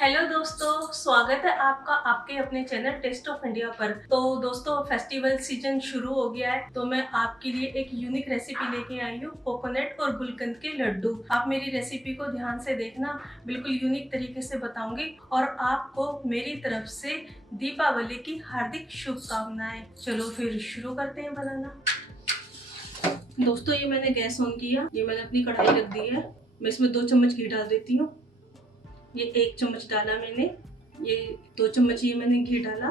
Hello दोस्तों, स्वागत है आपका आपके अपने चैनल टेस्ट ऑफ इंडिया पर। तो दोस्तों, फेस्टिवल सीजन शुरू हो गया है, तो मैं आपके लिए एक यूनिक रेसिपी लेके आई हूँ, कोकोनट और गुलकंद के लड्डू। आप मेरी रेसिपी को ध्यान से देखना, बिल्कुल यूनिक तरीके से बताऊंगी और आपको मेरी तरफ से दीपावली की हार्दिक शुभकामनाएं। चलो फिर शुरू करते हैं बनाना। दोस्तों, ये मैंने गैस ऑन किया, ये मैंने अपनी कढ़ाई रख दी है। मैं इसमें 2 चम्मच घी डाल देती हूँ। ये 1 चम्मच डाला मैंने, ये 2 चम्मच ये मैंने घी डाला।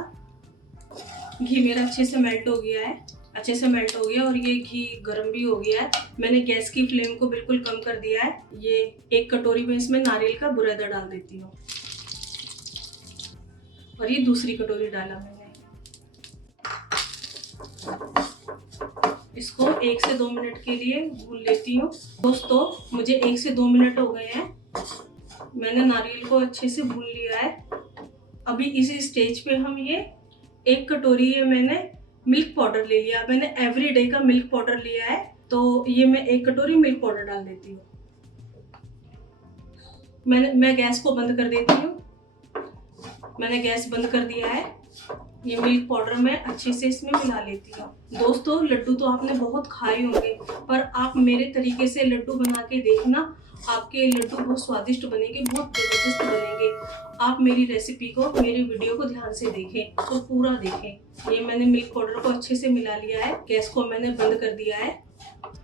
घी मेरा अच्छे से मेल्ट हो गया है, अच्छे से मेल्ट हो गया और ये घी गर्म भी हो गया है। मैंने गैस की फ्लेम को बिल्कुल कम कर दिया है। ये 1 कटोरी में इसमें नारियल का बुरादा डाल देती हूँ और ये दूसरी कटोरी डाला मैंने। इसको 1 से 2 मिनट के लिए भून लेती हूँ। दोस्तों, मुझे 1 से 2 मिनट हो गए हैं। मैंने नारियल को अच्छे से भून लिया है। अभी इसी स्टेज पे हम ये 1 कटोरी ये मैंने मिल्क पाउडर ले लिया। मैंने एवरीडे का मिल्क पाउडर लिया है, तो ये मैं 1 कटोरी मिल्क पाउडर डाल देती हूँ। मैं गैस को बंद कर देती हूँ। मैंने गैस बंद कर दिया है। ये मिल्क पाउडर मैं अच्छे से इसमें मिला लेती हूँ। दोस्तों, लड्डू तो आपने बहुत खाए होंगे, पर आप मेरे तरीके से लड्डू बना के देखना। आपके लड्डू बहुत स्वादिष्ट बनेंगे, बहुत जबरदस्त बनेंगे। आप मेरी रेसिपी को, मेरी वीडियो को ध्यान से देखें, तो पूरा देखें। ये मैंने मिल्क पाउडर को अच्छे से मिला लिया है। गैस को मैंने बंद कर दिया है।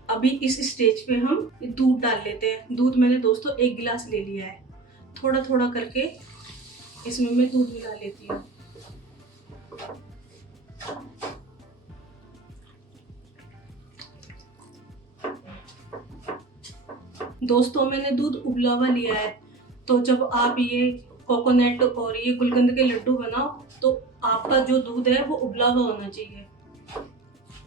अभी इस स्टेज पे हम दूध डाल लेते हैं। दूध मैंने दोस्तों 1 गिलास ले लिया है। थोड़ा थोड़ा करके इसमें मैं दूध मिला लेती हूँ। दोस्तों, मैंने दूध उबला हुआ लिया है। तो जब आप ये कोकोनट और ये गुलकंद के लड्डू बनाओ, तो आपका जो दूध है वो उबला हुआ होना चाहिए।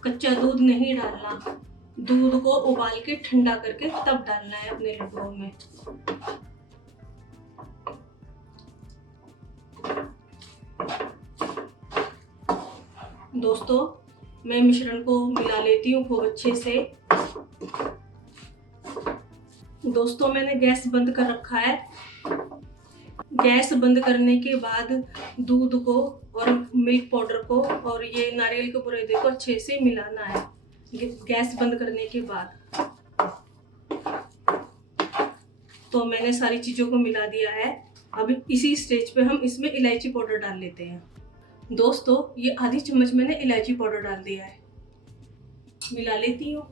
कच्चा दूध नहीं डालना। दूध को उबाल के ठंडा करके तब डालना है अपने लड्डुओं में। दोस्तों, मैं मिश्रण को मिला लेती हूँ खूब अच्छे से। दोस्तों, मैंने गैस बंद कर रखा है। गैस बंद करने के बाद दूध को और मिल्क पाउडर को और ये नारियल के बुरादे को अच्छे से मिलाना है, गैस बंद करने के बाद। तो मैंने सारी चीज़ों को मिला दिया है। अभी इसी स्टेज पे हम इसमें इलायची पाउडर डाल लेते हैं। दोस्तों, ये आधी चम्मच मैंने इलायची पाउडर डाल दिया है। मिला लेती हूँ।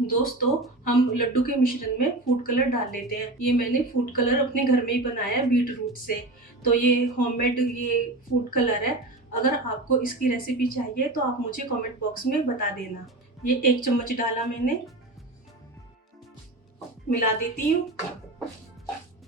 दोस्तों, हम लड्डू के मिश्रण में फूड कलर डाल लेते हैं। ये मैंने फूड कलर अपने घर में ही बनाया है बीट रूट से। तो ये होममेड ये फूड कलर है। अगर आपको इसकी रेसिपी चाहिए तो आप मुझे कमेंट बॉक्स में बता देना। ये 1 चम्मच डाला मैंने, मिला देती हूँ।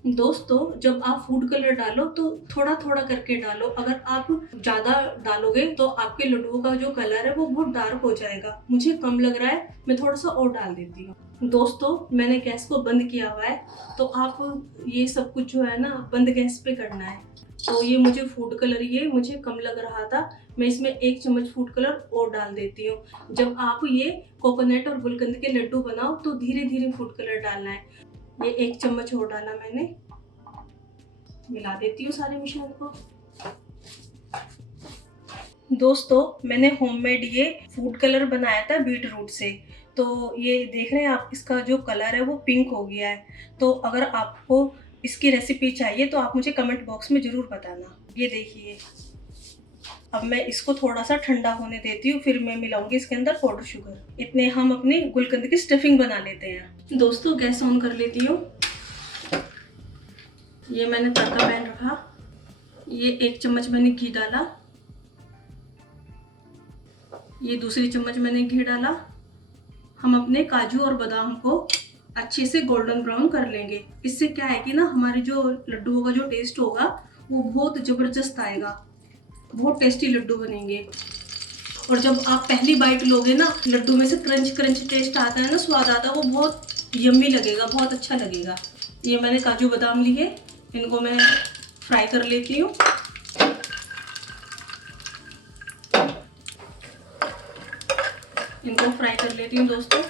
दोस्तों, जब आप फूड कलर डालो तो थोड़ा थोड़ा करके डालो। अगर आप ज्यादा डालोगे तो आपके लड्डुओं का जो कलर है वो बहुत डार्क हो जाएगा। मुझे कम लग रहा है, मैं थोड़ा सा और डाल देती हूँ। दोस्तों, मैंने गैस को बंद किया हुआ है, तो आप ये सब कुछ जो है ना बंद गैस पे करना है। तो ये मुझे फूड कलर ये मुझे कम लग रहा था, मैं इसमें 1 चम्मच फूड कलर और डाल देती हूँ। जब आप ये कोकोनट और गुलकंद के लड्डू बनाओ तो धीरे धीरे फूड कलर डालना है। ये 1 चम्मच और डाला मैंने, मिला देती हूँ सारे मिश्रण को। दोस्तों, मैंने होममेड ये फूड कलर बनाया था बीट रूट से। तो ये देख रहे हैं आप, इसका जो कलर है वो पिंक हो गया है। तो अगर आपको इसकी रेसिपी चाहिए तो आप मुझे कमेंट बॉक्स में जरूर बताना। ये देखिए, अब मैं इसको थोड़ा सा ठंडा होने देती हूँ, फिर मैं मिलाऊंगी इसके अंदर पाउडर शुगर। इतने हम अपनी गुलकंद की स्टफिंग बना लेते हैं। दोस्तों, गैस ऑन कर लेती हूँ। ये मैंने तड़का पैन रखा। ये 1 चम्मच मैंने घी डाला। ये दूसरी चम्मच मैंने घी डाला। हम अपने काजू और बादाम को अच्छे से गोल्डन ब्राउन कर लेंगे। इससे क्या है कि ना हमारे जो लड्डुओं का जो टेस्ट होगा वो बहुत ज़बरदस्त आएगा, बहुत टेस्टी लड्डू बनेंगे। और जब आप पहली बाइट लोगे ना, लड्डू में से क्रंच क्रंच टेस्ट आता है ना, स्वाद आता है, वो बहुत यम्मी लगेगा, बहुत अच्छा लगेगा। ये मैंने काजू बादाम लिए, इनको मैं फ्राई कर लेती हूँ। इनको फ्राई कर लेती हूँ दोस्तों।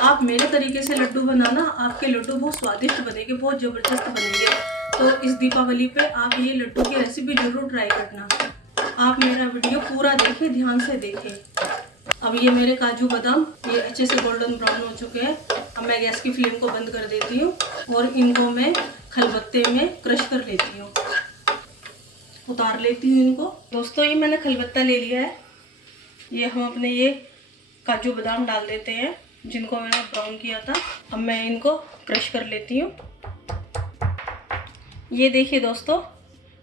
आप मेरे तरीके से लड्डू बनाना, आपके लड्डू बहुत स्वादिष्ट बनेंगे, बहुत ज़बरदस्त बनेंगे। तो इस दीपावली पे आप ये लड्डू की रेसिपी ज़रूर ट्राई करना। आप मेरा वीडियो पूरा देखें, ध्यान से देखें। अब ये मेरे काजू बादाम ये अच्छे से गोल्डन ब्राउन हो चुके हैं। अब मैं गैस की फ्लेम को बंद कर देती हूँ और इनको मैं खलबत्ते में क्रश कर लेती हूँ, उतार लेती हूँ इनको। दोस्तों ये मैंने खलबत्ता ले लिया है। ये हम अपने ये काजू बादाम डाल देते हैं जिनको मैंने ब्राउन किया था। अब मैं इनको क्रश कर लेती हूँ। ये देखिए दोस्तों,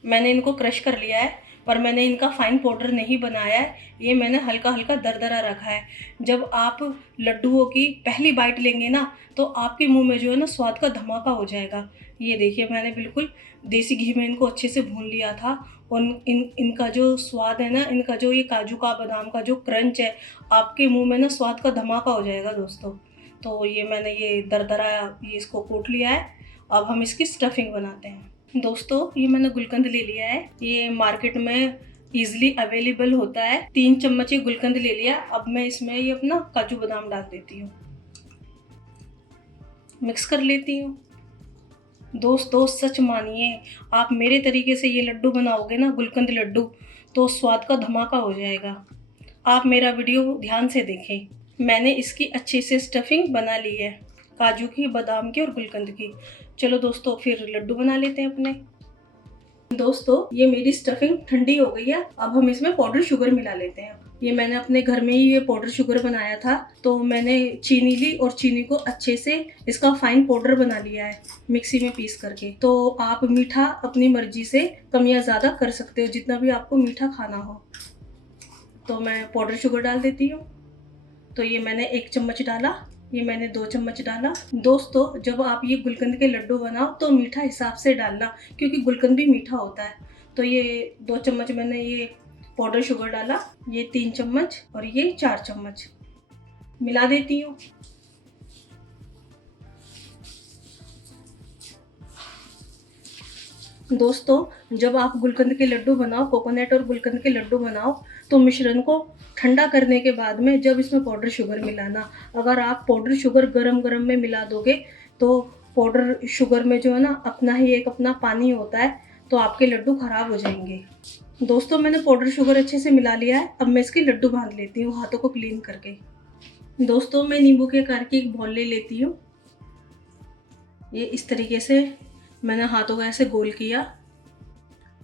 मैंने इनको क्रश कर लिया है, पर मैंने इनका फाइन पाउडर नहीं बनाया है। ये मैंने हल्का हल्का दरदरा रखा है। जब आप लड्डुओं की पहली बाइट लेंगे ना, तो आपके मुंह में जो है ना स्वाद का धमाका हो जाएगा। ये देखिए, मैंने बिल्कुल देसी घी में इनको अच्छे से भून लिया था और इनका जो स्वाद है ना, इनका जो ये काजू का बादाम का जो क्रंच है, आपके मुंह में ना स्वाद का धमाका हो जाएगा दोस्तों। तो ये मैंने ये दरदरा ये इसको कूट लिया है। अब हम इसकी स्टफिंग बनाते हैं। दोस्तों ये मैंने गुलकंद ले लिया है। ये मार्केट में इजीली अवेलेबल होता है। 3 चम्मच ये गुलकंद ले लिया। अब मैं इसमें ये अपना काजू बादाम डाल देती हूँ, मिक्स कर लेती हूँ। दोस्तों सच मानिए, आप मेरे तरीके से ये लड्डू बनाओगे ना, गुलकंद लड्डू, तो स्वाद का धमाका हो जाएगा। आप मेरा वीडियो ध्यान से देखें। मैंने इसकी अच्छे से स्टफिंग बना ली है, काजू की, बादाम की और गुलकंद की। चलो दोस्तों फिर लड्डू बना लेते हैं अपने। दोस्तों ये मेरी स्टफिंग ठंडी हो गई है। अब हम इसमें पाउडर शुगर मिला लेते हैं। ये मैंने अपने घर में ही ये पाउडर शुगर बनाया था। तो मैंने चीनी ली और चीनी को अच्छे से इसका फाइन पाउडर बना लिया है मिक्सी में पीस करके। तो आप मीठा अपनी मर्जी से कम या ज़्यादा कर सकते हो, जितना भी आपको मीठा खाना हो। तो मैं पाउडर शुगर डाल देती हूँ। तो ये मैंने 1 चम्मच डाला, ये मैंने 2 चम्मच डाला। दोस्तों जब आप ये गुलकंद के लड्डू बनाओ तो मीठा हिसाब से डालना, क्योंकि गुलकंद भी मीठा होता है। तो ये 2 चम्मच मैंने ये पाउडर शुगर डाला, ये 3 चम्मच और ये 4 चम्मच मिला देती हूँ। दोस्तों जब आप गुलकंद के लड्डू बनाओ, कोकोनट और गुलकंद के लड्डू बनाओ, तो मिश्रण को ठंडा करने के बाद में जब इसमें पाउडर शुगर मिलाना। अगर आप पाउडर शुगर गरम गरम में मिला दोगे तो पाउडर शुगर में जो है ना अपना ही एक अपना पानी होता है, तो आपके लड्डू खराब हो जाएंगे। दोस्तों मैंने पाउडर शुगर अच्छे से मिला लिया है। अब मैं इसके लड्डू बांध लेती हूँ हाथों को क्लीन करके। दोस्तों मैं नींबू के आकार की एक बॉल ले लेती हूँ। ये इस तरीके से मैंने हाथों को ऐसे गोल किया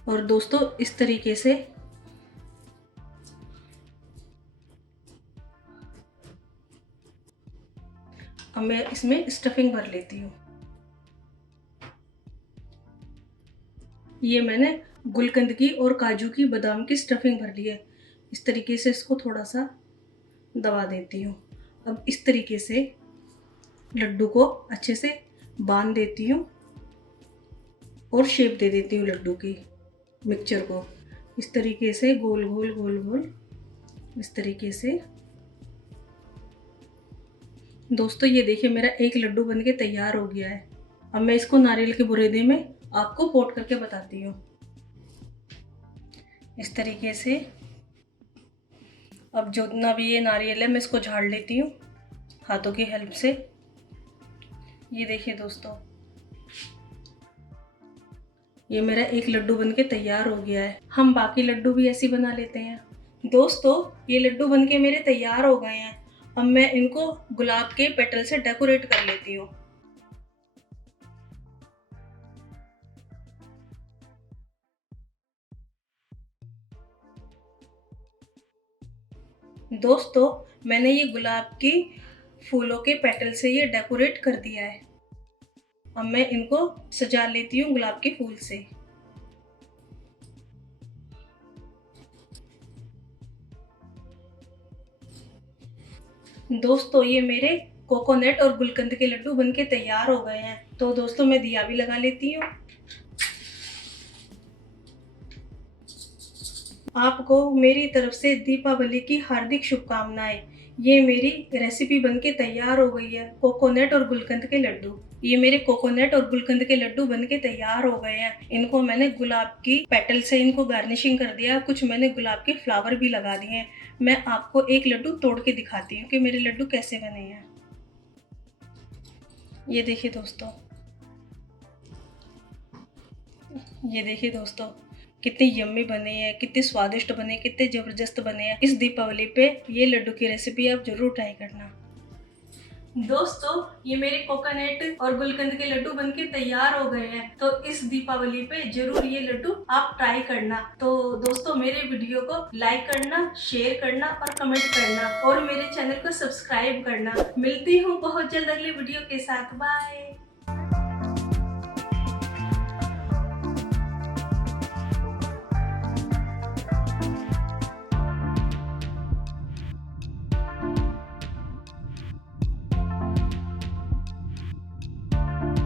और दोस्तों इस तरीके से अब मैं इसमें स्टफिंग भर लेती हूँ। ये मैंने गुलकंद की और काजू की, बादाम की स्टफिंग भर ली है। इस तरीके से इसको थोड़ा सा दबा देती हूँ। अब इस तरीके से लड्डू को अच्छे से बांध देती हूँ और शेप दे देती हूँ लड्डू की मिक्सचर को। इस तरीके से गोल गोल गोल गोल, इस तरीके से। दोस्तों ये देखिए मेरा एक लड्डू बनके तैयार हो गया है। अब मैं इसको नारियल के बुरादे में आपको कोट करके बताती हूँ। इस तरीके से अब जितना भी ये नारियल है मैं इसको झाड़ लेती हूँ हाथों की हेल्प से। ये देखिए दोस्तों, ये मेरा एक लड्डू बनके तैयार हो गया है। हम बाकी लड्डू भी ऐसे बना लेते हैं। दोस्तों ये लड्डू बनके मेरे तैयार हो गए हैं। अब मैं इनको गुलाब के पेटल से डेकोरेट कर लेती हूँ। दोस्तों मैंने ये गुलाब की फूलों के पेटल से ये डेकोरेट कर दिया है। अब मैं इनको सजा लेती हूँ गुलाब के फूल से। दोस्तों ये मेरे कोकोनट और गुलकंद के लड्डू बनके तैयार हो गए हैं। तो दोस्तों मैं दिया भी लगा लेती हूँ। आपको मेरी तरफ से दीपावली की हार्दिक शुभकामनाएं। ये मेरी रेसिपी बनके तैयार हो गई है, कोकोनट और गुलकंद के लड्डू। ये मेरे कोकोनट और गुलकंद के लड्डू बनके तैयार हो गए हैं। इनको मैंने गुलाब की पेटल से इनको गार्निशिंग कर दिया, कुछ मैंने गुलाब के फ्लावर भी लगा दिए हैं। मैं आपको एक लड्डू तोड़ के दिखाती हूँ कि मेरे लड्डू कैसे बने हैं। ये देखिए दोस्तों, ये देखिए दोस्तों, कितने यम्मी बने हैं, कितने स्वादिष्ट बने, कितने जबरदस्त बने हैं। इस दीपावली पे ये लड्डू की रेसिपी आप जरूर ट्राई करना। दोस्तों, ये मेरे कोकोनट और गुलकंद के लड्डू बनके तैयार हो गए हैं, तो इस दीपावली पे जरूर ये लड्डू आप ट्राई करना। तो दोस्तों, मेरे वीडियो को लाइक करना, शेयर करना और कमेंट करना और मेरे चैनल को सब्सक्राइब करना। मिलती हूँ बहुत जल्द अगले वीडियो के साथ। बाय।